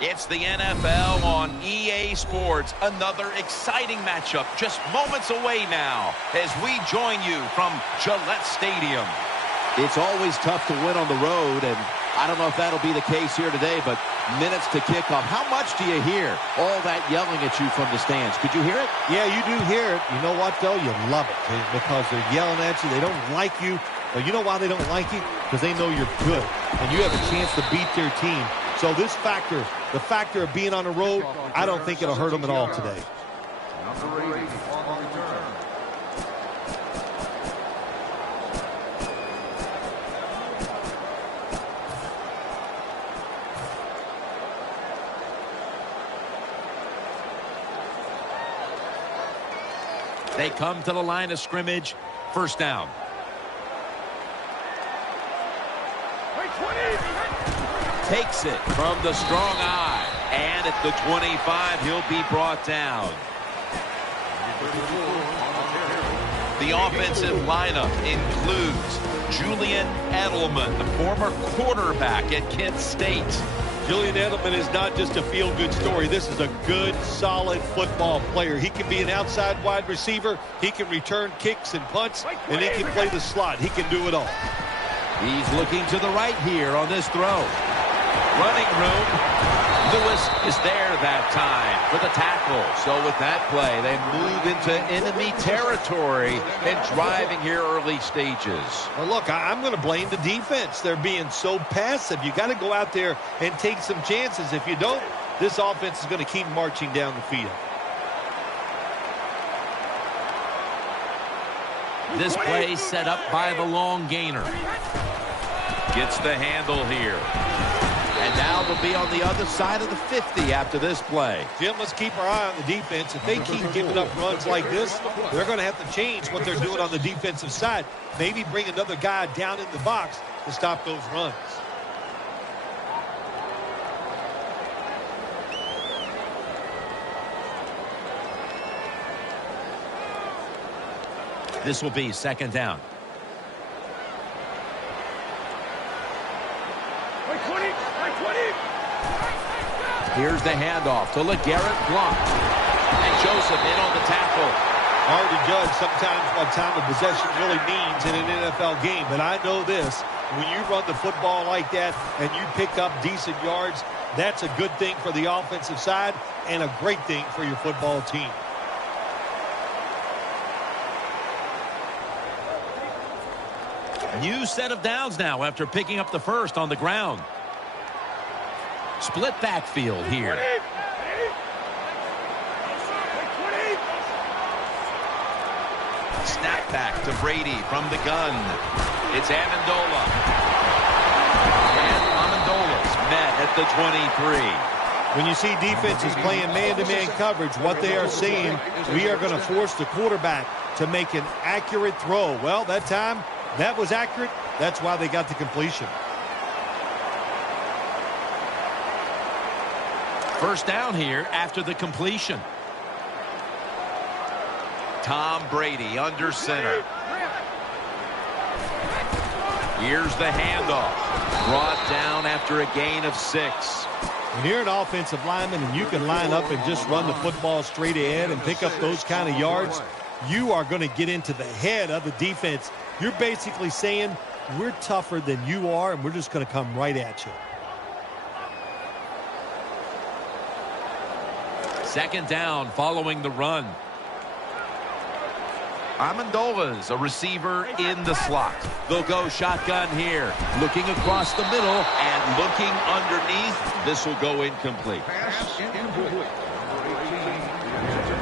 It's the NFL on EA Sports. Another exciting matchup just moments away now as we join you from Gillette Stadium. It's always tough to win on the road, and I don't know if that'll be the case here today, but minutes to kickoff. How much do you hear all that yelling at you from the stands? Could you hear it? Yeah, you do hear it. You know what, though? You love it because they're yelling at you. They don't like you. But you know why they don't like you? Because they know you're good, and you have a chance to beat their team. So this factor, the factor of being on the road, I don't think it'll hurt them at all today. They come to the line of scrimmage. First down. Takes it from the strong eye. And at the 25, he'll be brought down. The offensive lineup includes Julian Edelman, the former quarterback at Kent State. Julian Edelman is not just a feel-good story. This is a good, solid football player. He can be an outside wide receiver. He can return kicks and punts, and he can play the slot. He can do it all. He's looking to the right here on this throw. Running room. Lewis is there that time for the tackle. So with that play, they move into enemy territory and driving here early stages. Well, look, I'm going to blame the defense. They're being so passive. You got to go out there and take some chances. If you don't, this offense is going to keep marching down the field. This play set up by the long gainer. Gets the handle here. And now they'll be on the other side of the 50 after this play. Jim, let's keep our eye on the defense. If they keep giving up runs like this, they're going to have to change what they're doing on the defensive side. Maybe bring another guy down in the box to stop those runs. This will be second down. Here's the handoff to LeGarrette Blount. And Joseph in on the tackle. Hard to judge sometimes what time of possession really means in an NFL game. But I know this. When you run the football like that and you pick up decent yards, that's a good thing for the offensive side and a great thing for your football team. New set of downs now after picking up the first on the ground. Split backfield here. Snap back to Brady from the gun. It's Amendola. And Amendola's met at the 23. When you see defenses playing man-to-man coverage, what they are saying, we are going to force the quarterback to make an accurate throw. Well, that time, that was accurate. That's why they got the completion. First down here after the completion. Tom Brady under center. Here's the handoff. Brought down after a gain of 6. When you're an offensive lineman and you can line up and just run the football straight ahead and pick up those kind of yards, you are going to get into the head of the defense. You're basically saying, we're tougher than you are, and we're just going to come right at you. Second down following the run. Amendola's a receiver in the slot. They'll go shotgun here. Looking across the middle and looking underneath. This will go incomplete.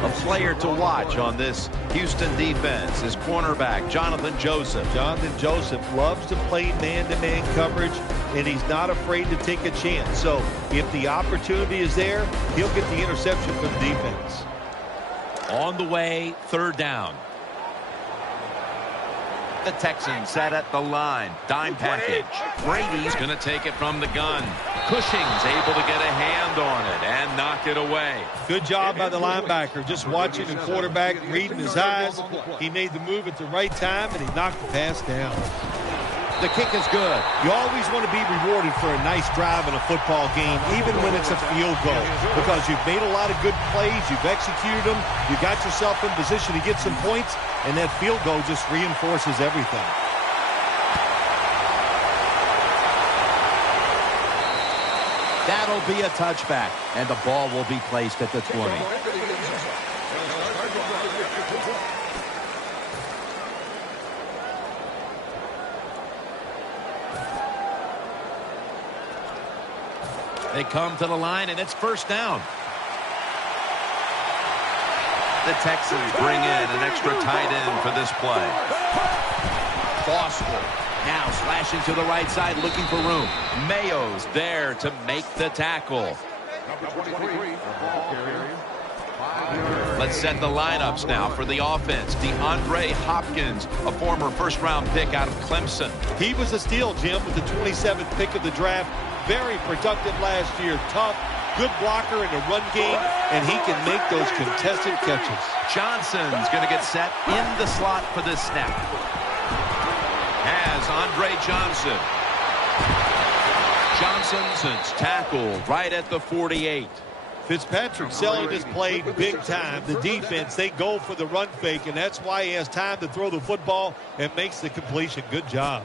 A player to watch on this Houston defense is cornerback Jonathan Joseph. Jonathan Joseph loves to play man-to-man coverage, and he's not afraid to take a chance. So if the opportunity is there, he'll get the interception from the defense. On the way, third down. The Texans set at the line. Dime package. Brady's going to take it from the gun. Cushing's able to get a hand on it and knock it away. Good job by the linebacker. Just watching the quarterback, reading his eyes. He made the move at the right time, and he knocked the pass down. The kick is good. You always want to be rewarded for a nice drive in a football game, even when it's a field goal, because you've made a lot of good plays, you've executed them, you got yourself in position to get some points, and that field goal just reinforces everything. That'll be a touchback, and the ball will be placed at the 20. They come to the line, and it's first down. The Texans bring in an extra tight end for this play. Foster now slashing to the right side, looking for room. Mayo's there to make the tackle. Let's set the lineups now for the offense. DeAndre Hopkins, a former first-round pick out of Clemson. He was a steal, Jim, with the 27th pick of the draft. Very productive last year. Tough, good blocker in the run game, and he can make those contested catches. Johnson's going to get set in the slot for this snap. Has Andre Johnson. Johnson's tackled right at the 48. Fitzpatrick selling this play big time. The defense, they go for the run fake, and that's why he has time to throw the football and makes the completion. Good job.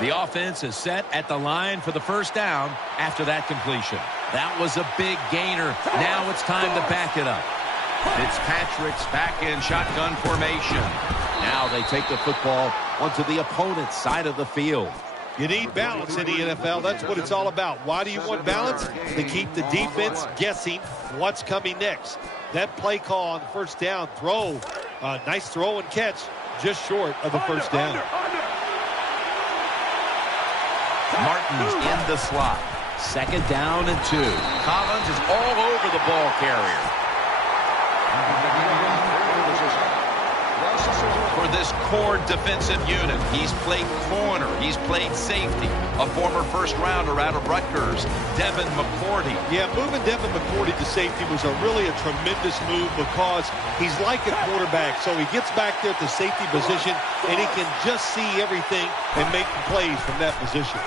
The offense is set at the line for the first down after that completion. That was a big gainer. Now it's time to back it up. Fitzpatrick's back in shotgun formation. Now they take the football onto the opponent's side of the field. You need balance in the NFL. That's what it's all about. Why do you want balance? To keep the defense guessing what's coming next. That play call on first down throw. Nice throw and catch, just short of the first down. Martin's in the slot. Second down and 2. Collins is all over the ball carrier. For this core defensive unit, he's played corner, he's played safety. A former first-rounder out of Rutgers, Devin McCourty. Yeah, moving Devin McCourty to safety was really a tremendous move because he's like a quarterback. So he gets back there at the safety position, and he can just see everything and make the plays from that position.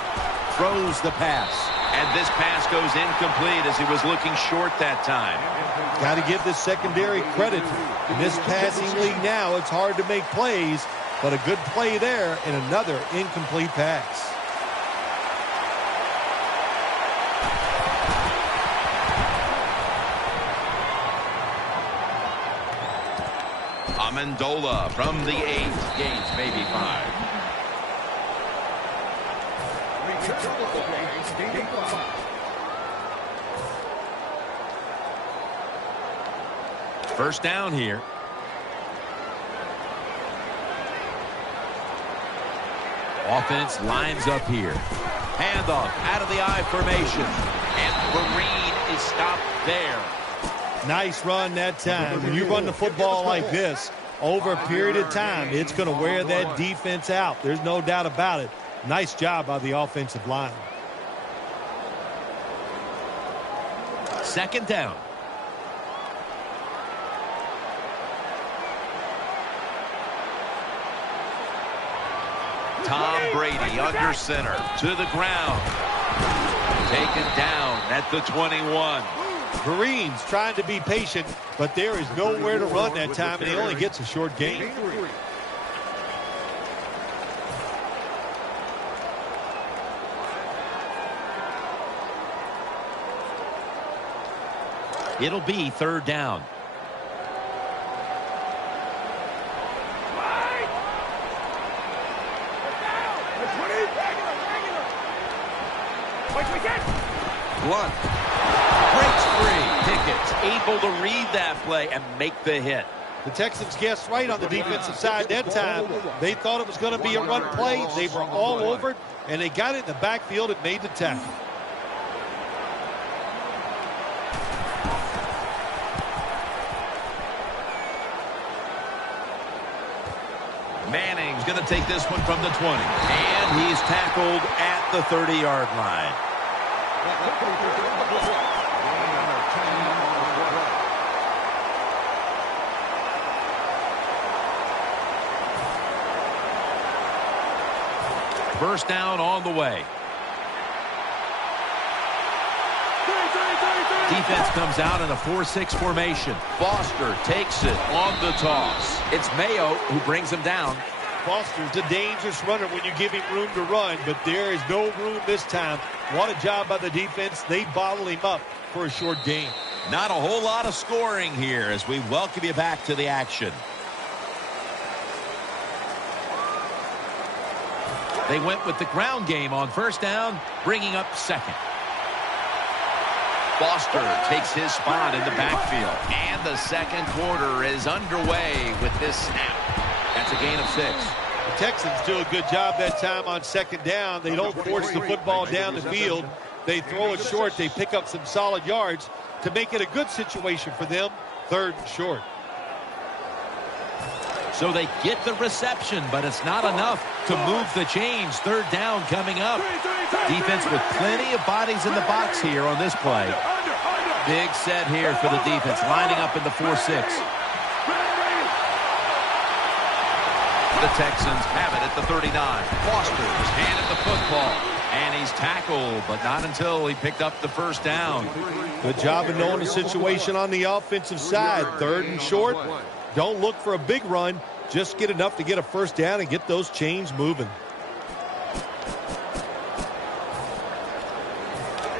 Throws the pass. And this pass goes incomplete as he was looking short that time. Got to give this secondary credit. In this passing league now, it's hard to make plays, but a good play there and another incomplete pass. Amendola from the 8. Gains maybe 5. First down here. Offense lines up here. Handoff out of the I formation. And Vereen is stopped there. Nice run that time. When you run the football like this, over a period of time, it's going to wear that defense out. There's no doubt about it. Nice job by the offensive line. Second down. Tom Brady under center to the ground. Taken down at the 21. Vereen's trying to be patient, but there is nowhere to run that time, and he only gets a short gain. It'll be third down. Blunt breaks free. Pickett's able to read that play and make the hit. The Texans guessed right on the defensive side that time. They thought it was going to be a run play. They were all over it, and they got it in the backfield and made the tackle. Manning's going to take this one from the 20. And he's tackled at the 30-yard line. First down on the way. Defense comes out in a 4-6 formation. Foster takes it on the toss. It's Mayo who brings him down. Foster's a dangerous runner when you give him room to run, but there is no room this time. What a job by the defense. They bottle him up for a short gain. Not a whole lot of scoring here as we welcome you back to the action. They went with the ground game on first down, bringing up second. Foster takes his spot in the backfield. And the second quarter is underway with this snap. That's a gain of 6. The Texans do a good job that time on second down. They don't force the football down the field. They throw it short. They pick up some solid yards to make it a good situation for them. 3rd and short. So they get the reception, but it's not enough to move the chains. 3rd down coming up. Defense with plenty of bodies in the box here on this play. Big set here for the defense, lining up in the 4-6. The Texans have it at the 39. Foster's handed the football, and he's tackled, but not until he picked up the first down. Good job of knowing the situation on the offensive side. 3rd and short. Don't look for a big run. Just get enough to get a first down and get those chains moving.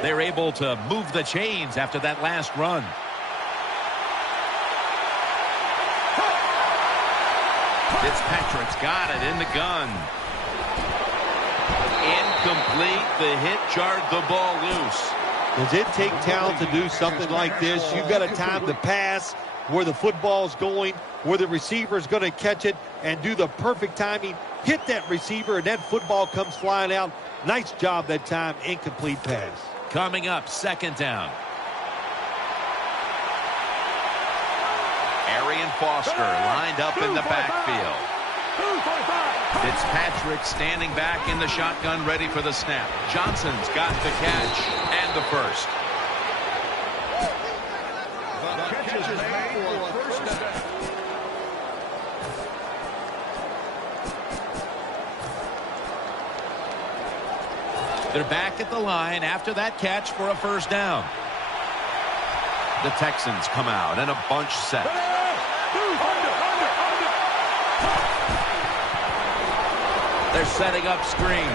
They're able to move the chains after that last run. Fitzpatrick's got it in the gun. Incomplete. The hit jarred the ball loose. Does it take talent to do something like this? You've got a time to pass where the football's going, where the receiver's going to catch it and do the perfect timing. Hit that receiver and that football comes flying out. Nice job that time. Incomplete pass. Coming up, second down. Arian Foster lined up in the backfield. Fitzpatrick standing back in the shotgun, ready for the snap. Johnson's got the catch and the first. They're back at the line after that catch for a first down. The Texans come out in a bunch set. They're setting up screen.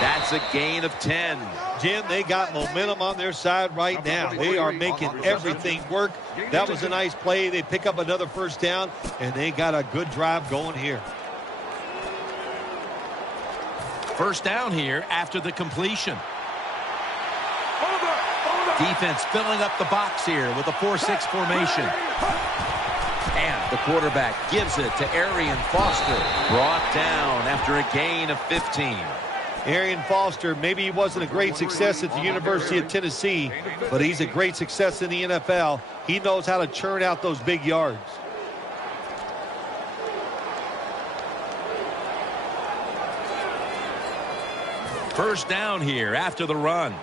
That's a gain of 10. Jim, they got momentum on their side right now. They are making everything work. That was a nice play. They pick up another first down, and they got a good drive going here. First down here after the completion. Defense filling up the box here with a 4-6 formation. And the quarterback gives it to Arian Foster. Brought down after a gain of 15. Arian Foster, maybe he wasn't a great success at the University of Tennessee, but he's a great success in the NFL. He knows how to churn out those big yards. First down here after the run.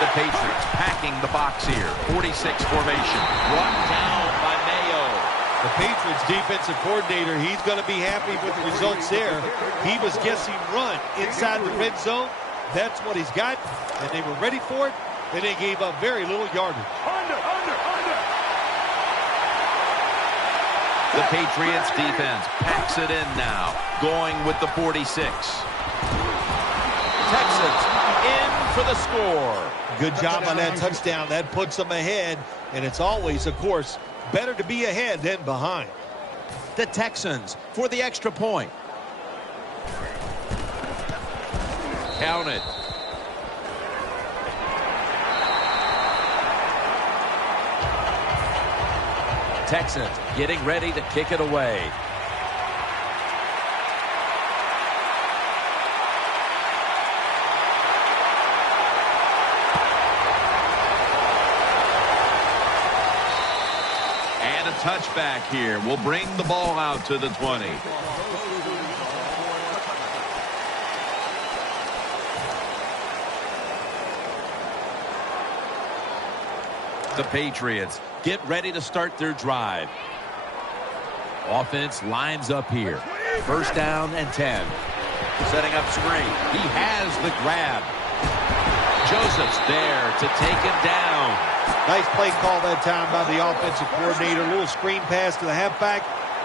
The Patriots packing the box here. 46 formation. Run down by Mayo. The Patriots defensive coordinator, he's going to be happy with the results there. He was guessing run inside the red zone. That's what he's got, and they were ready for it, and they gave up very little yardage. The Patriots defense packs it in now, going with the 46. Texans in for the score. Good job on that touchdown. That puts them ahead, and it's always, of course, better to be ahead than behind. The Texans for the extra point. Count it. Texans getting ready to kick it away. And a touchback here will bring the ball out to the 20. The Patriots get ready to start their drive. Offense lines up here. First down and 10. Setting up screen. He has the grab. Joseph's there to take him down. Nice play call that time by the offensive coordinator. A little screen pass to the halfback.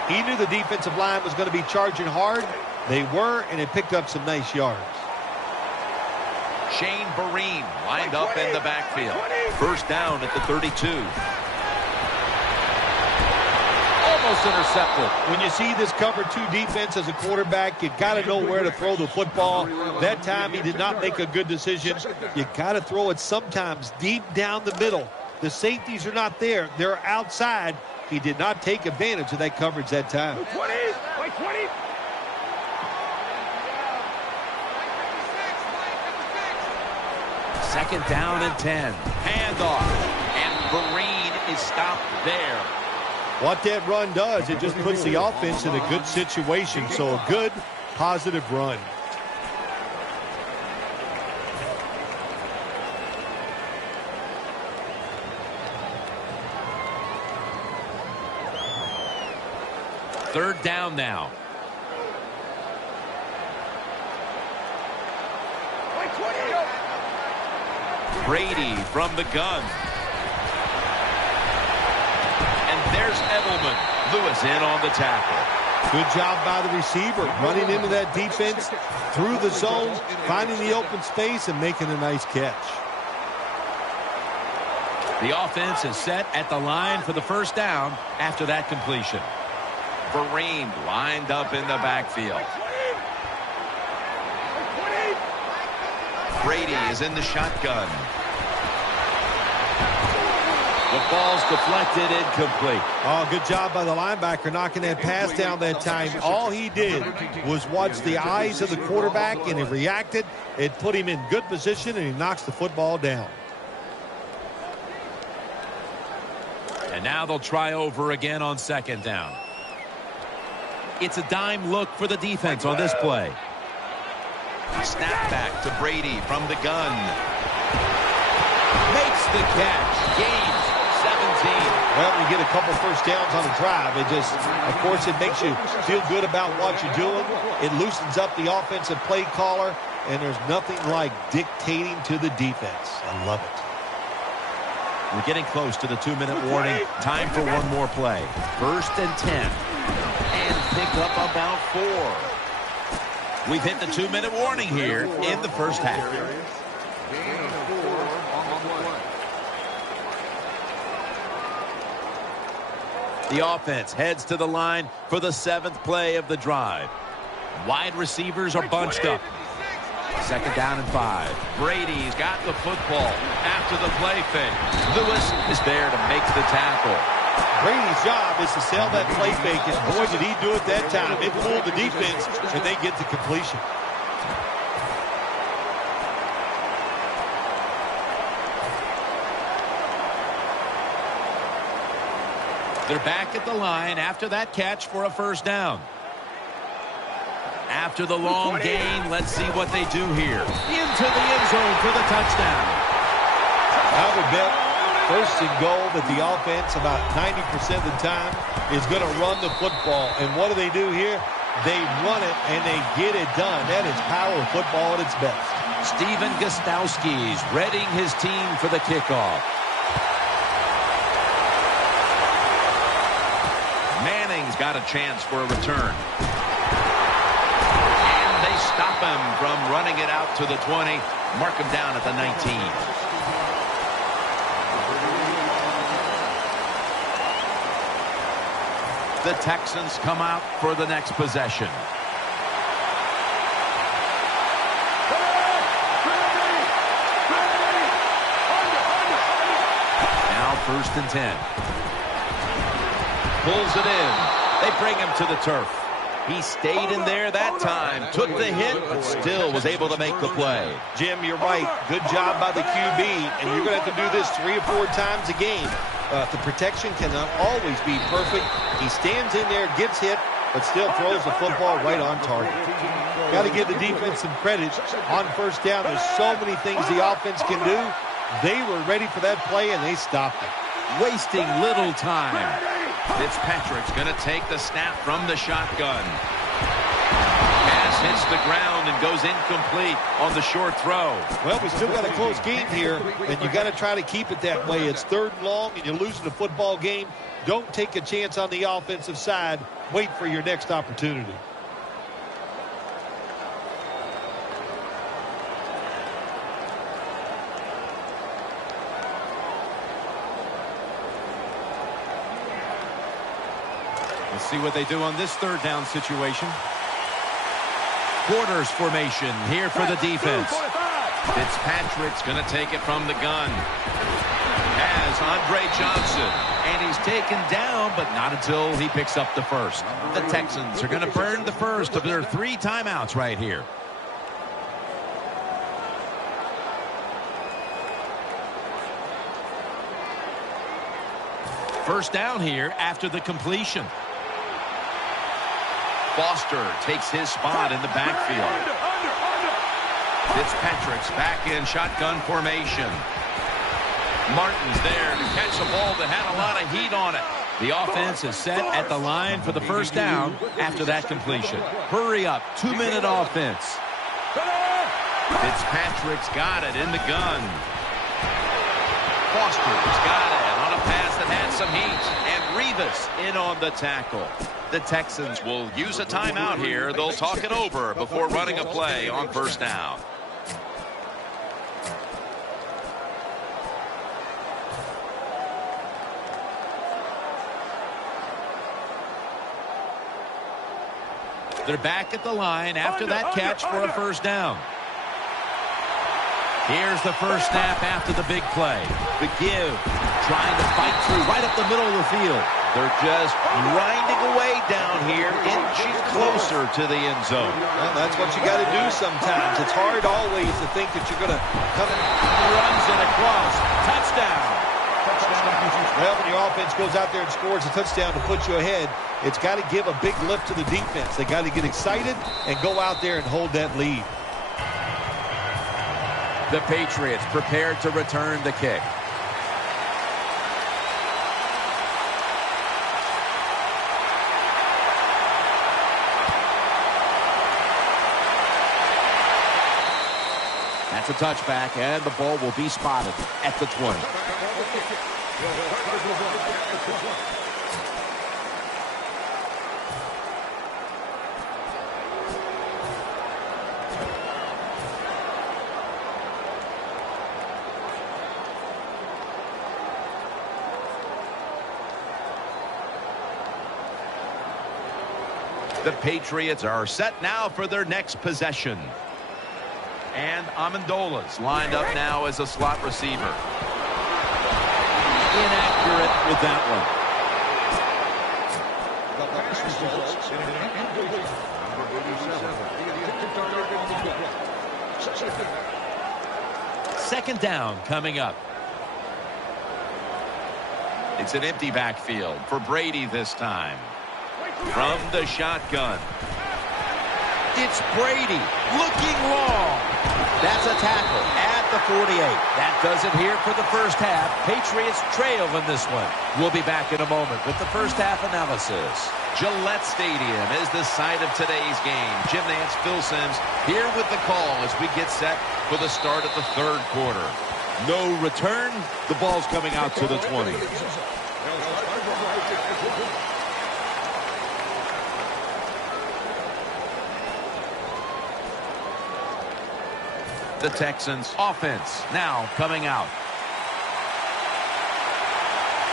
He knew the defensive line was going to be charging hard. They were, and it picked up some nice yards. Shane Vereen lined up in the backfield. First down at the 32. Almost intercepted. When you see this cover 2 defense as a quarterback, you got to know where to throw the football. That time he did not make a good decision. You got to throw it sometimes deep down the middle. The safeties are not there. They're outside. He did not take advantage of that coverage that time. 20. Second down and 10. Handoff. And Vereen is stopped there. What that run does, it just puts the offense in a good situation. So a good, positive run. Third down now. Brady from the gun. And there's Edelman. Lewis in on the tackle. Good job by the receiver, running into that defense, through the zone, finding the open space, and making a nice catch. The offense is set at the line for the first down after that completion. Vereen lined up in the backfield. Brady is in the shotgun. The ball's deflected, incomplete. Oh, good job by the linebacker knocking that pass down that time. All he did was watch the eyes of the quarterback, and he reacted. It put him in good position, and he knocks the football down. And now they'll try over again on second down. It's a dime look for the defense on this play. Snap back to Brady from the gun. Makes the catch. Gains 17. Well, you get a couple first downs on a drive. It just, of course, it makes you feel good about what you're doing. It loosens up the offensive play caller, and there's nothing like dictating to the defense. I love it. We're getting close to the 2-minute warning. Time for one more play. First and 10. And pick up about 4. We've hit the 2-minute warning here in the first half. The offense heads to the line for the 7th play of the drive. Wide receivers are bunched up. Second down and 5. Brady's got the football after the play fake. Lewis is there to make the tackle. Brady's job is to sell that play fake, and boy, did he do it that time. It fooled the defense, and they get to completion. They're back at the line after that catch for a first down. After the long gain, let's see what they do here. Into the end zone for the touchdown. I would bet first and goal that the offense about 90% of the time is going to run the football. And what do here? They run it and they get it done. That is power football at its best. Steven Gostowski's readying his team for the kickoff. Manning's got a chance for a return. And they stop him from running it out to the 20. Mark him down at the 19. The Texans come out for the next possession. Now first and 10. Pulls it in. They bring him to the turf. He stayed in there that time, took the hit, but still was able to make the play. Jim, you're right. Good job by the QB, and you're going to have to do this 3 or 4 times a game. The protection cannot always be perfect. He stands in there, gets hit, but still throws the football right on target. Got to give the defense some credit on first down. There's so many things the offense can do. They were ready for that play, and they stopped it. wasting little time. Fitzpatrick's going to take the snap from the shotgun. Pass hits the ground and goes incomplete on the short throw. Well, we still got a close game here, and you got to try to keep it that way. It's 3rd and long, and you're losing a football game. Don't take a chance on the offensive side. Wait for your next opportunity. Let's see what they do on this 3rd down situation. Quarters formation here for the defense. Fitzpatrick's going to take it from the gun. Has Andre Johnson. And he's taken down, but not until he picks up the first. The Texans are going to burn the first of their 3 timeouts right here. First down here after the completion. Foster takes his spot in the backfield. Fitzpatrick's back in shotgun formation. Martin's there to catch a ball that had a lot of heat on it. The offense is set at the line for the first down after that completion. Hurry up, 2-minute offense. Fitzpatrick's got it in the gun. Foster's got it on a pass that had some heat. And Revis in on the tackle. The Texans will use a timeout here. They'll talk it over before running a play on first down. They're back at the line after that catch for a first down. Here's the first snap after the big play. The give, trying to fight through right up the middle of the field. They're just grinding away down here, inching closer to the end zone. Well, that's what you got to do sometimes. It's hard always to think that you're going to come in. Runs it across. Touchdown. Well, when your offense goes out there and scores a touchdown to put you ahead, it's got to give a big lift to the defense. They got to get excited and go out there and hold that lead. The Patriots prepared to return the kick. That's a touchback, and the ball will be spotted at the 20. The Patriots are set now for their next possession. And Amendola's lined up now as a slot receiver. Inaccurate with that one. Second down coming up. It's an empty backfield for Brady this time. From the shotgun. It's Brady looking long. That's a tackle at the 48. That does it here for the first half. Patriots trail in this one. We'll be back in a moment with the first half analysis. Gillette Stadium is the site of today's game. Jim Nance, Phil Simms here with the call as we get set for the start of the 3rd quarter. No return. The ball's coming out to the 20. The Texans offense now coming out.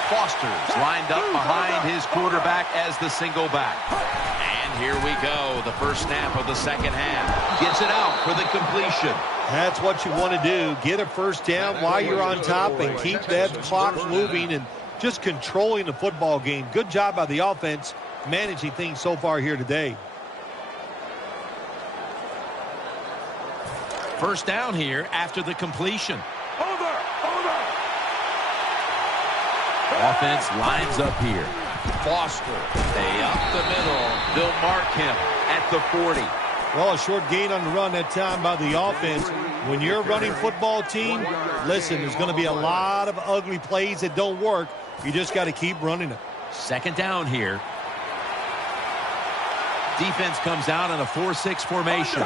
Foster's lined up behind his quarterback as the single back. And here we go. The first snap of the second half. Gets it out for the completion. That's what you want to do. Get a first down while you're on top and keep that clock moving and just controlling the football game. Good job by the offense managing things so far here today. First down here after the completion. Offense lines up here. Foster, they up the middle. They'll mark him at the 40. Well, a short gain on the run that time by the offense. When you're a running football team, listen, there's going to be a lot of ugly plays that don't work. You just got to keep running it. Second down here. Defense comes out in a 4-6 formation.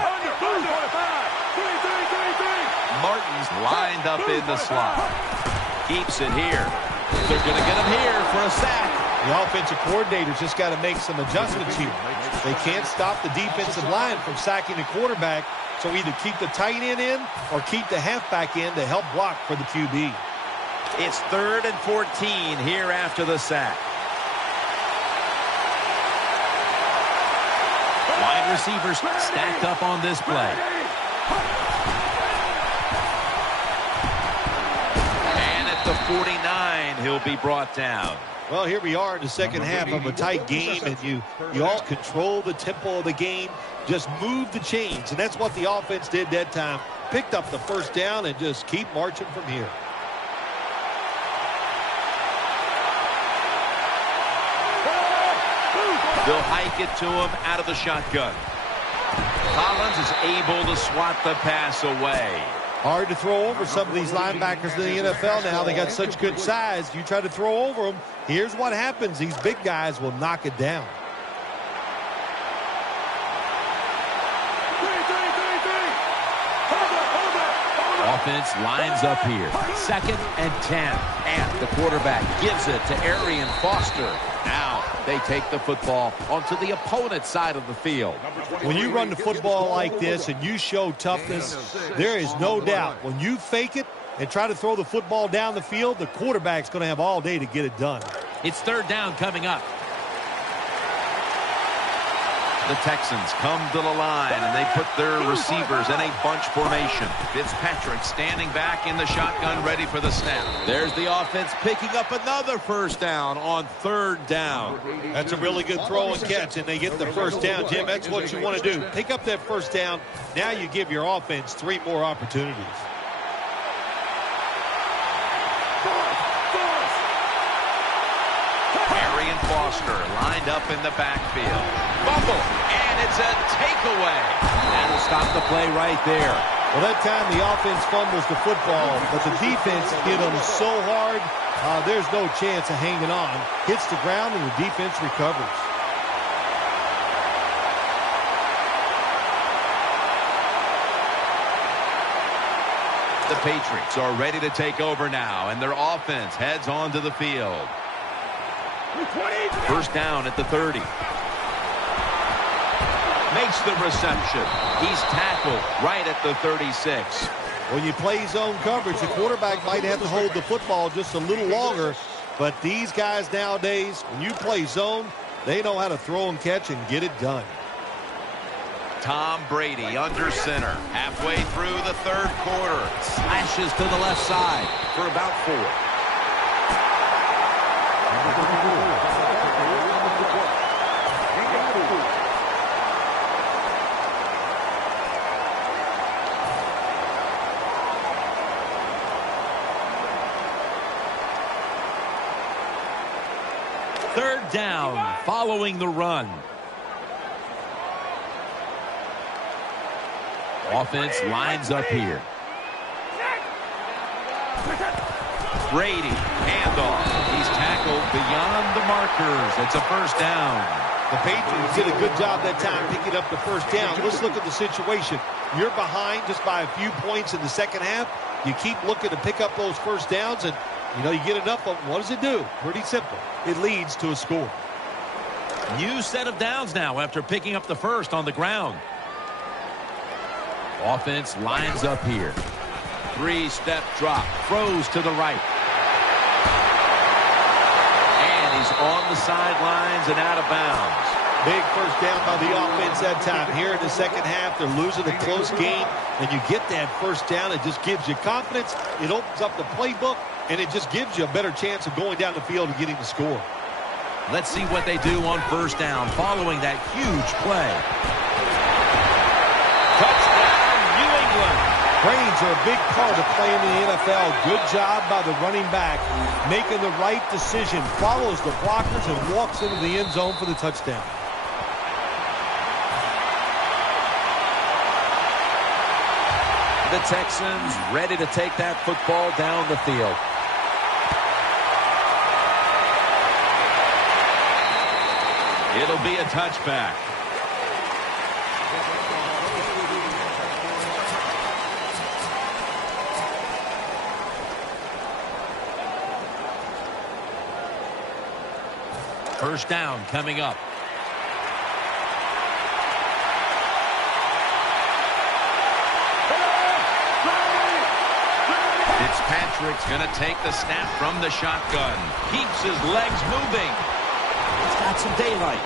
Martin's lined up in the slot. Keeps it here. They're going to get him here for a sack. The offensive coordinator's just got to make some adjustments here. They can't stop the defensive line from sacking the quarterback, so either keep the tight end in or keep the halfback in to help block for the QB. It's 3rd and 14 here after the sack. Wide receivers stacked up on this play. And at the 49, he'll be brought down. Well, here we are in the second half of a tight game, and you all control the tempo of the game. Just move the chains, and that's what the offense did that time. Picked up the first down and just keep marching from here. They'll hike it to him out of the shotgun. Collins is able to swat the pass away. Hard to throw over some of these linebackers in the NFL now. They got such good size. You try to throw over them, here's what happens. These big guys will knock it down. Offense lines up here. 2nd and 10. And the quarterback gives it to Arian Foster. Now they take the football onto the opponent's side of the field. When you run the football like this and you show toughness, there is no doubt when you fake it and try to throw the football down the field, the quarterback's going to have all day to get it done. It's 3rd down coming up. The Texans come to the line, and they put their receivers in a bunch formation. Fitzpatrick standing back in the shotgun, ready for the snap. There's the offense picking up another first down on 3rd down. That's a really good throw and catch, and they get the first down. Jim, that's what you want to do. Pick up that first down. Now you give your offense 3 more opportunities. Arian Foster lined up in the backfield. Fumble, and it's a takeaway. That'll stop the play right there. Well, that time the offense fumbles the football, but the defense hit them so hard, there's no chance of hanging on. Hits the ground, and the defense recovers. The Patriots are ready to take over now, and their offense heads onto the field. First down at the 30. Makes the reception. He's tackled right at the 36. When you play zone coverage, the quarterback might have to hold the football just a little longer, but these guys nowadays, when you play zone, they know how to throw and catch and get it done. Tom Brady under center. Halfway through the 3rd quarter. Slashes to the left side for about 4. Third down following the run. Offense lines up here. Brady, handoff. He's tackled beyond the markers. It's a first down. The Patriots did a good job that time picking up the first down. Let's look at the situation. You're behind just by a few points in the second half. You keep looking to pick up those first downs, and you get enough of them. What does it do? Pretty simple. It leads to a score. New set of downs now after picking up the first on the ground. Offense lines up here. 3-step drop. Throws to the right. And he's on the sidelines and out of bounds. Big first down by the offense that time. Here in the second half, they're losing a close game, and you get that first down. It just gives you confidence. It opens up the playbook, and it just gives you a better chance of going down the field and getting the score. Let's see what they do on first down following that huge play. Touchdown, New England. Brains are a big part of playing in the NFL. Good job by the running back, making the right decision, follows the blockers, and walks into the end zone for the touchdown. The Texans ready to take that football down the field. It'll be a touchback. First down coming up. Fitzpatrick's going to take the snap from the shotgun. Keeps his legs moving. He's got some daylight.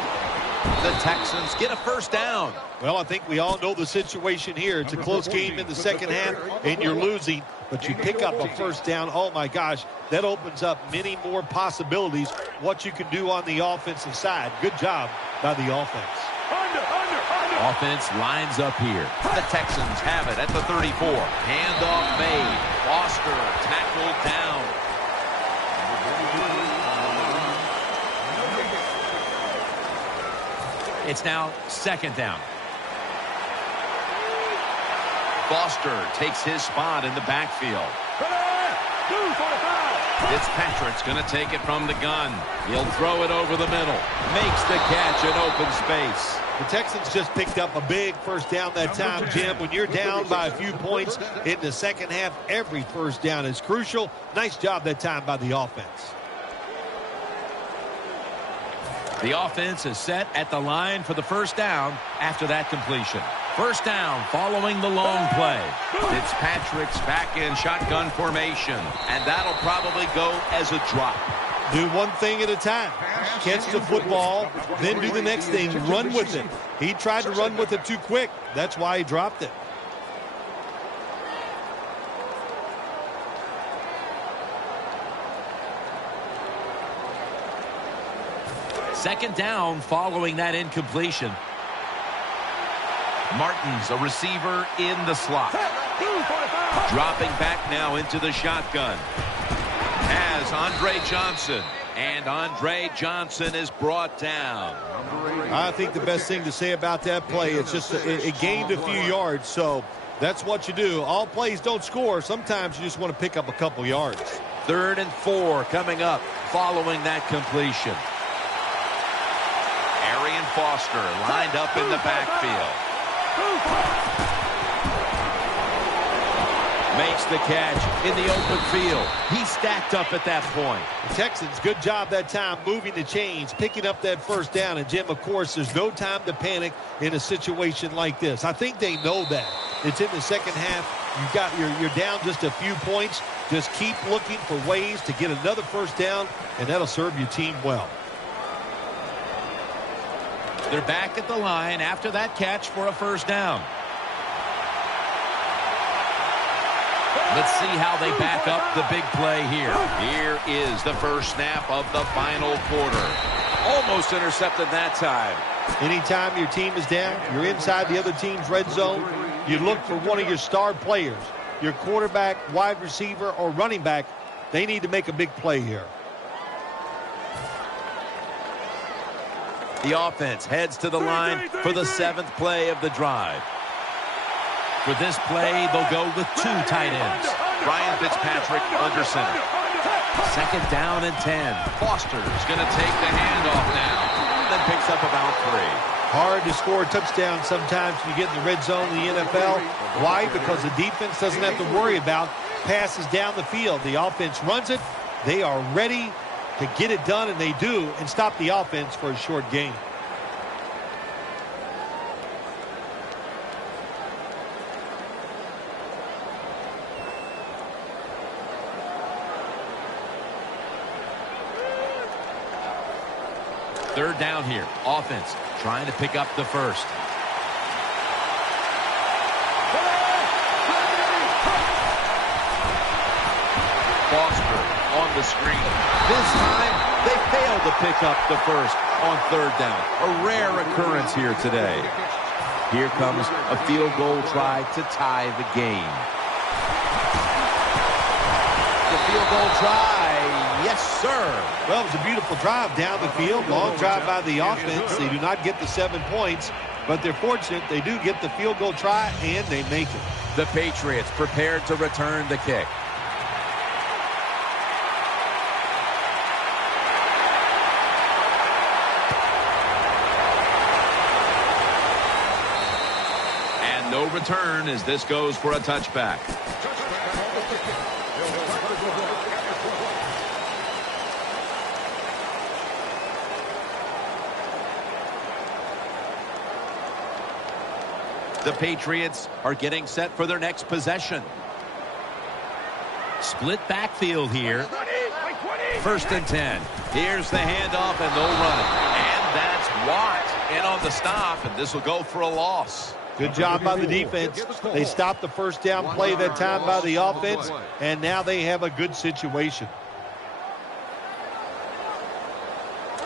The Texans get a first down. Well, I think we all know the situation here. It's a close game in the second half, and you're losing, but you pick up a first down. Oh, my gosh, that opens up many more possibilities, what you can do on the offensive side. Good job by the offense. Offense lines up here. The Texans have it at the 34. Handoff made. Foster tackled down. It's now second down. Foster takes his spot in the backfield. Fitzpatrick's going to take it from the gun. He'll throw it over the middle. Makes the catch in open space. The Texans just picked up a big first down that time, Jim. When you're down by a few points in the second half, every first down is crucial. Nice job that time by the offense. The offense is set at the line for the first down after that completion. First down following the long play. Fitzpatrick's back in shotgun formation, and that'll probably go as a drop. Do one thing at a time. Catch the football, then do the next thing. Run with it. He tried to run with it too quick. That's why he dropped it. Second down following that incompletion. Martin's a receiver in the slot. Dropping back now into the shotgun. Has Andre Johnson. And Andre Johnson is brought down. I think the best thing to say about that play, it's just it gained a few yards. So that's what you do. All plays don't score. Sometimes you just want to pick up a couple yards. 3rd and 4 coming up following that completion. Arian Foster lined up in the backfield. Makes the catch in the open field. He stacked up at that point. The Texans, good job that time moving the chains, picking up that first down. And, Jim, of course, there's no time to panic in a situation like this. I think they know that. It's in the second half. You're down just a few points. Just keep looking for ways to get another first down, and that'll serve your team well. They're back at the line after that catch for a first down. Let's see how they back up the big play here. Here is the first snap of the final quarter. Almost intercepted that time. Anytime your team is down, you're inside the other team's red zone, you look for one of your star players, your quarterback, wide receiver, or running back. They need to make a big play here. The offense heads to the line for the 7th play of the drive. For this play, they'll go with 2 tight ends. Ryan Fitzpatrick under center. Second down and 10. Foster's going to take the handoff now. Then picks up about 3. Hard to score a touchdown sometimes when you get in the red zone in the NFL. Why? Because the defense doesn't have to worry about passes down the field. The offense runs it. They are ready to get it done, and they do, and stop the offense for a short gain. Third down here. Offense trying to pick up the first. Foster on the screen. This time, they failed to pick up the first on third down. A rare occurrence here today. Here comes a field goal try to tie the game. The field goal try. Yes, sir. Well, it was a beautiful drive down the field. Long drive by the offense. They do not get the 7 points, but they're fortunate. They do get the field goal try, and they make it. The Patriots prepared to return the kick. No return as this goes for a touchback. The Patriots are getting set for their next possession. Split backfield here. 1st and 10. Here's the handoff, and they'll run it. And that's Watt in on the stop, and this will go for a loss. Good job by the defense. They stopped the first down play that time by the offense, and now they have a good situation.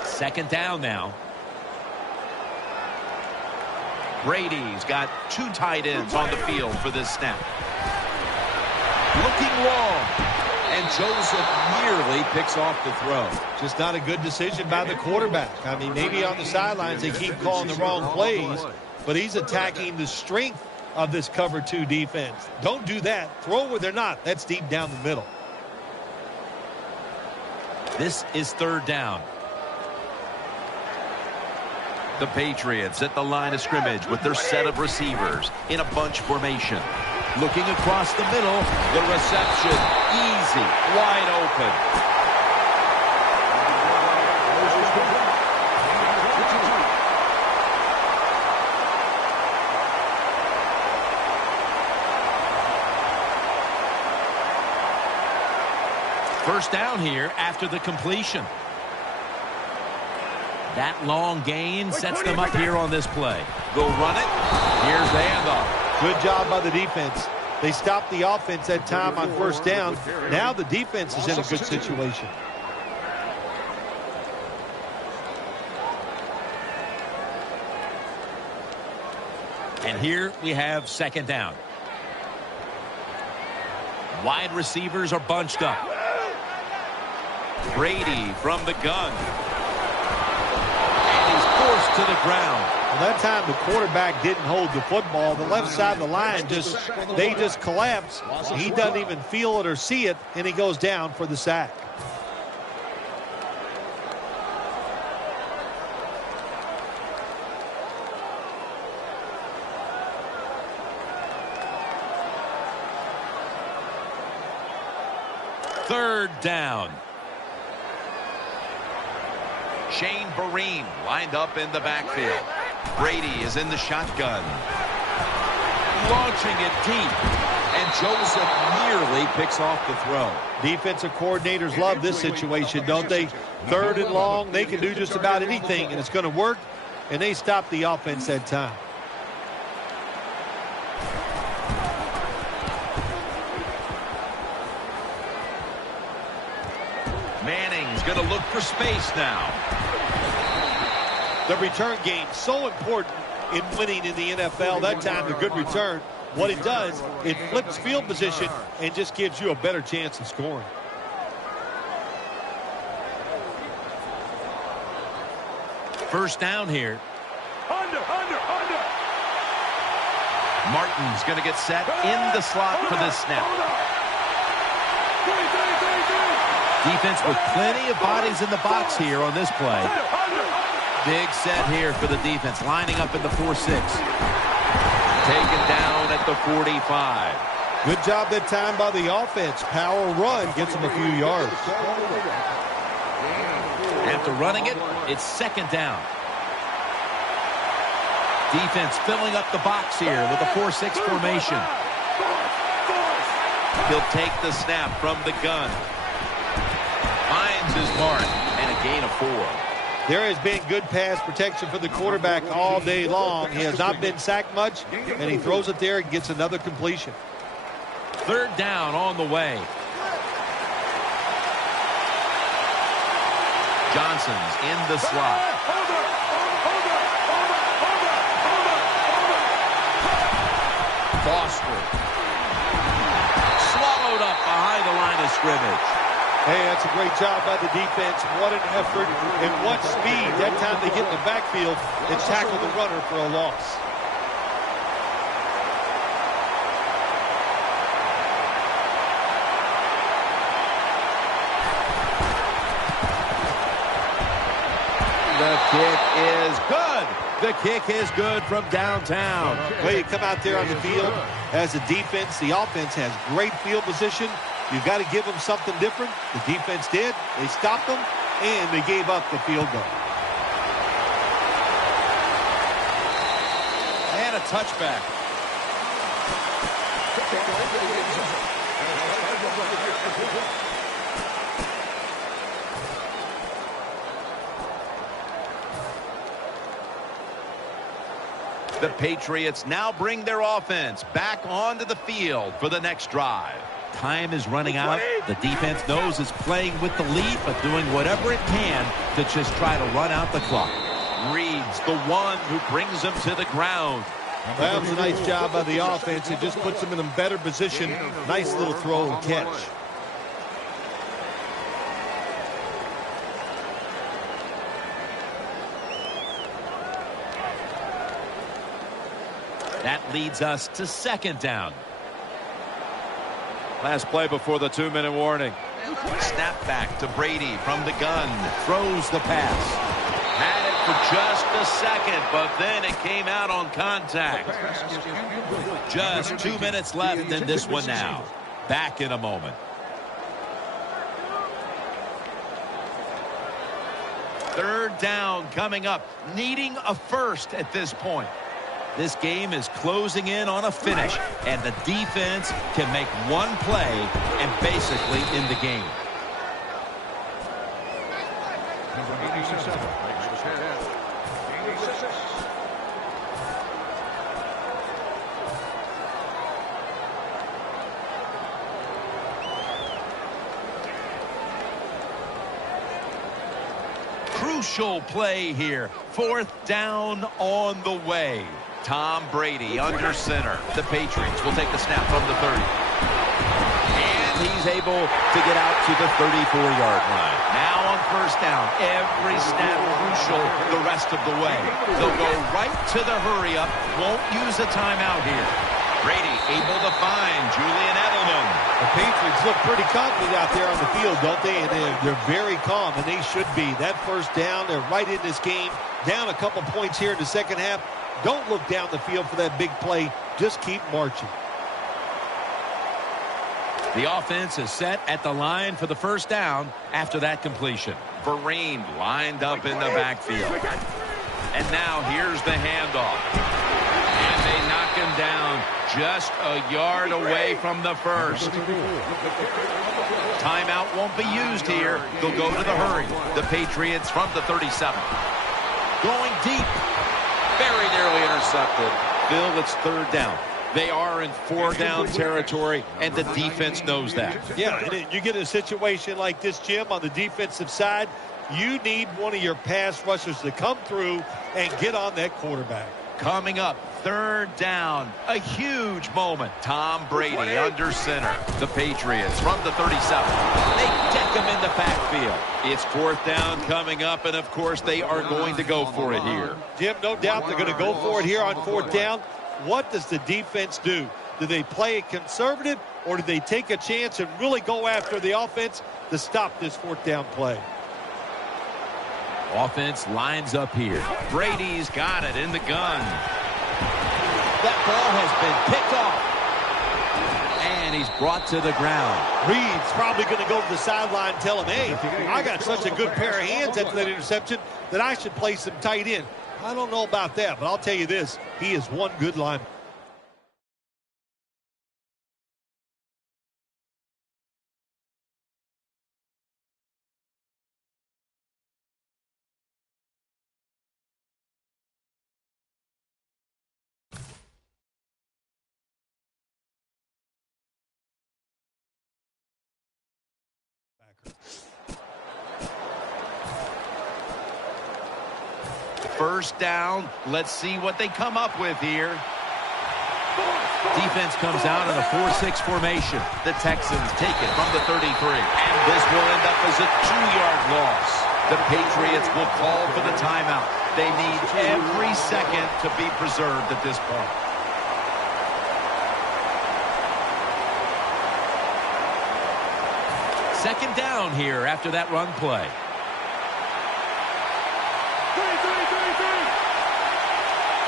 2nd down now. Brady's got 2 tight ends on the field for this snap. Looking long, and Joseph nearly picks off the throw. Just not a good decision by the quarterback. I mean, maybe on the sidelines they keep calling the wrong plays, but he's attacking the strength of this cover 2 defense. Don't do that. Throw where they're not. That's deep down the middle. This is 3rd down. The Patriots at the line of scrimmage with their set of receivers in a bunch formation. Looking across the middle, the reception easy, wide open. First down here after the completion. That long gain sets them up here on this play. They'll run it. Here's the handoff. Good job by the defense. They stopped the offense that time on 1st down. Now the defense is in a good situation. And here we have 2nd down. Wide receivers are bunched up. Brady from the gun. To the ground. Well, that time the quarterback didn't hold the football. The left side of the line they just collapse. He doesn't even feel it or see it, and he goes down for the sack. Third down. Shane Vereen lined up in the backfield. Brady is in the shotgun. Launching it deep. And Joseph nearly picks off the throw. Defensive coordinators love this situation, don't they? 3rd and long, they can do just about anything, and it's going to work. And they stop the offense that time. Manning's going to look for space now. The return game, so important in winning in the NFL. That time, the good return. What it does, it flips field position and just gives you a better chance of scoring. First down here. Under. Martin's going to get set in the slot for this snap. Defense with plenty of bodies in the box here on this play. Big set here for the defense, lining up in the 4-6. Taken down at the 45. Good job that time by the offense. Power run gets them a few yards. After running it, it's 2nd down. Defense filling up the box here with a 4-6 formation. He'll take the snap from the gun. Finds his mark, and a gain of 4. There has been good pass protection for the quarterback all day long. He has not been sacked much, and he throws it there and gets another completion. 3rd down on the way. Johnson's in the slot. Foster. Swallowed up behind the line of scrimmage. Hey, that's a great job by the defense. What an effort and what speed. That time they get in the backfield and tackle the runner for a loss. The kick is good. The kick is good from downtown. Well, you come out there on the field as a defense. The offense has great field position. You've got to give them something different. The defense did. They stopped them, and they gave up the field goal. And a touchback. The Patriots now bring their offense back onto the field for the next drive. Time is running out. The defense knows it's playing with the lead, but doing whatever it can to just try to run out the clock. Reed's the one who brings them to the ground. That was a nice job by the offense. It just puts them in a better position. Nice little throw and catch. That leads us to second down. Last play before the 2-minute warning. Snap back to Brady from the gun. Throws the pass. Had it for just a second, but then it came out on contact. Just 2 minutes left in this one now. Back in a moment. Third down coming up. Needing a first at this point. This game is closing in on a finish, and the defense can make one play and basically end the game. Crucial play here. Fourth down on the way. Tom Brady under center. The Patriots will take the snap from the 30. And he's able to get out to the 34-yard line. Now on first down. Every snap crucial the rest of the way. They'll go right to the hurry up. Won't use a timeout here. Brady able to find Julian Edelman. The Patriots look pretty confident out there on the field, don't they? And they're very calm, and they should be. That first down, they're right in this game. Down a couple points here in the second half. Don't look down the field for that big play. Just keep marching. The offense is set at the line for the first down after that completion. Vereen lined up in the backfield. And now here's the handoff. And they knock him down just a yard away from the first. Timeout won't be used here. They'll go to the hurry. The Patriots from the 37. Going deep. Very nearly intercepted. Bill, it's third down. They are in 4-down territory, and the defense knows that. Yeah, and you get a situation like this, Jim, on the defensive side, you need one of your pass rushers to come through and get on that quarterback. Coming up, third down, a huge moment. Tom Brady under center. The Patriots from the 37. They deck him in the backfield. It's fourth down coming up, and of course they are going to go for it here. Jim, no doubt they're going to go for it here on fourth down. What does the defense do? Do they play it conservative, or do they take a chance and really go after the offense to stop this fourth down play? Offense lines up here. Brady's got it in the gun. That ball has been picked off. And he's brought to the ground. Reed's probably going to go to the sideline and tell him, hey, I got such a good pair of hands after that interception that I should play some tight end. I don't know about that, but I'll tell you this. He is one good lineman. First down. Let's see what they come up with here. Defense comes out in a 4-6 formation. The Texans take it from the 33. And this will end up as a 2-yard loss. The Patriots will call for the timeout. They need every second to be preserved at this point. Second down here after that run play.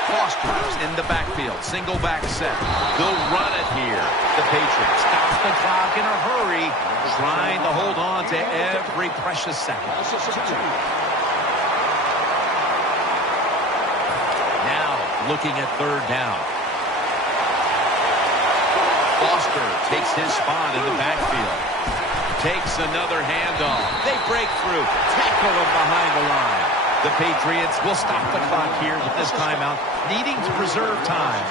Foster's in the backfield. Single back set. They'll run it here. The Patriots stop the clock in a hurry, trying to hold on to every precious second. Now looking at third down. Foster takes his spot in the backfield. Takes another handoff. They break through. Tackle him behind the line. The Patriots will stop the clock here with this timeout, needing to preserve time.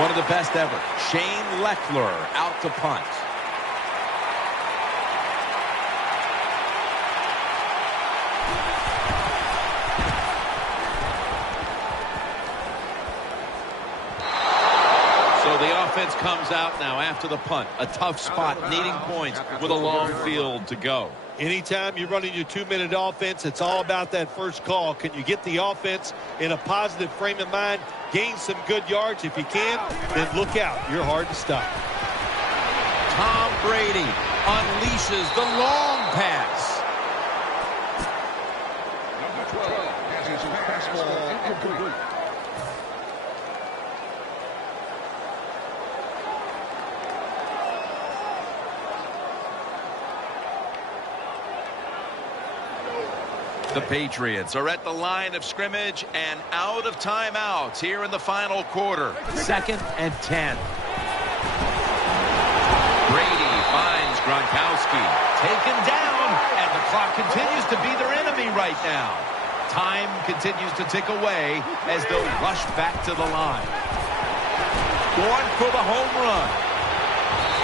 One of the best ever, Shane Lechler out to punt. The offense comes out now after the punt. A tough spot, needing points with a long field to go. Anytime you're running your 2-minute offense, it's all about that first call. Can you get the offense in a positive frame of mind, gain some good yards? If you can, then look out. You're hard to stop. Tom Brady unleashes the long pass. Number 12 has his fastball incomplete. The Patriots are at the line of scrimmage and out of timeouts here in the final quarter. 2nd and 10. Brady finds Gronkowski. Taken down, and the clock continues to be their enemy right now. Time continues to tick away as they'll rush back to the line. Going for the home run.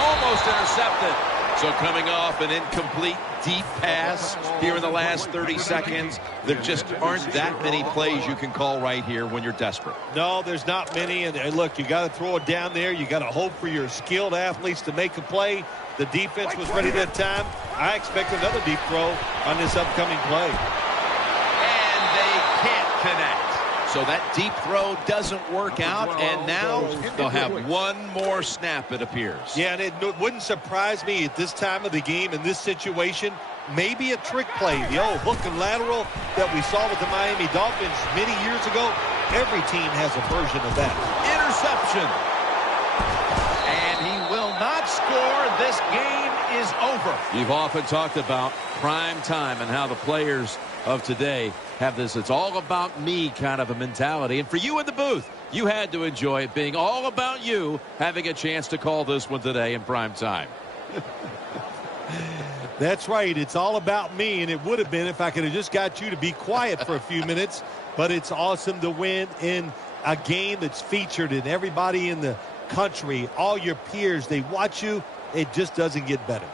Almost intercepted. So coming off an incomplete deep pass here in the last 30 seconds, there just aren't that many plays you can call right here when you're desperate. No, there's not many. And look, you got to throw it down there. You got to hope for your skilled athletes to make a play. The defense was ready that time. I expect another deep throw on this upcoming play. And they can't connect. So that deep throw doesn't work out, and now they'll have one more snap, it appears. Yeah, and it wouldn't surprise me at this time of the game, in this situation, maybe a trick play. The old hook and lateral that we saw with the Miami Dolphins many years ago. Every team has a version of that. Interception. And he will not score. This game is over. You've often talked about prime time and how the players of today have this "it's all about me" kind of a mentality. And for you in the booth, you had to enjoy it being all about you, having a chance to call this one today in prime time. That's right. It's all about me, and it would have been if I could have just got you to be quiet for a few minutes. But it's awesome to win in a game that's featured in everybody in the country, all your peers. They watch you. It just doesn't get better.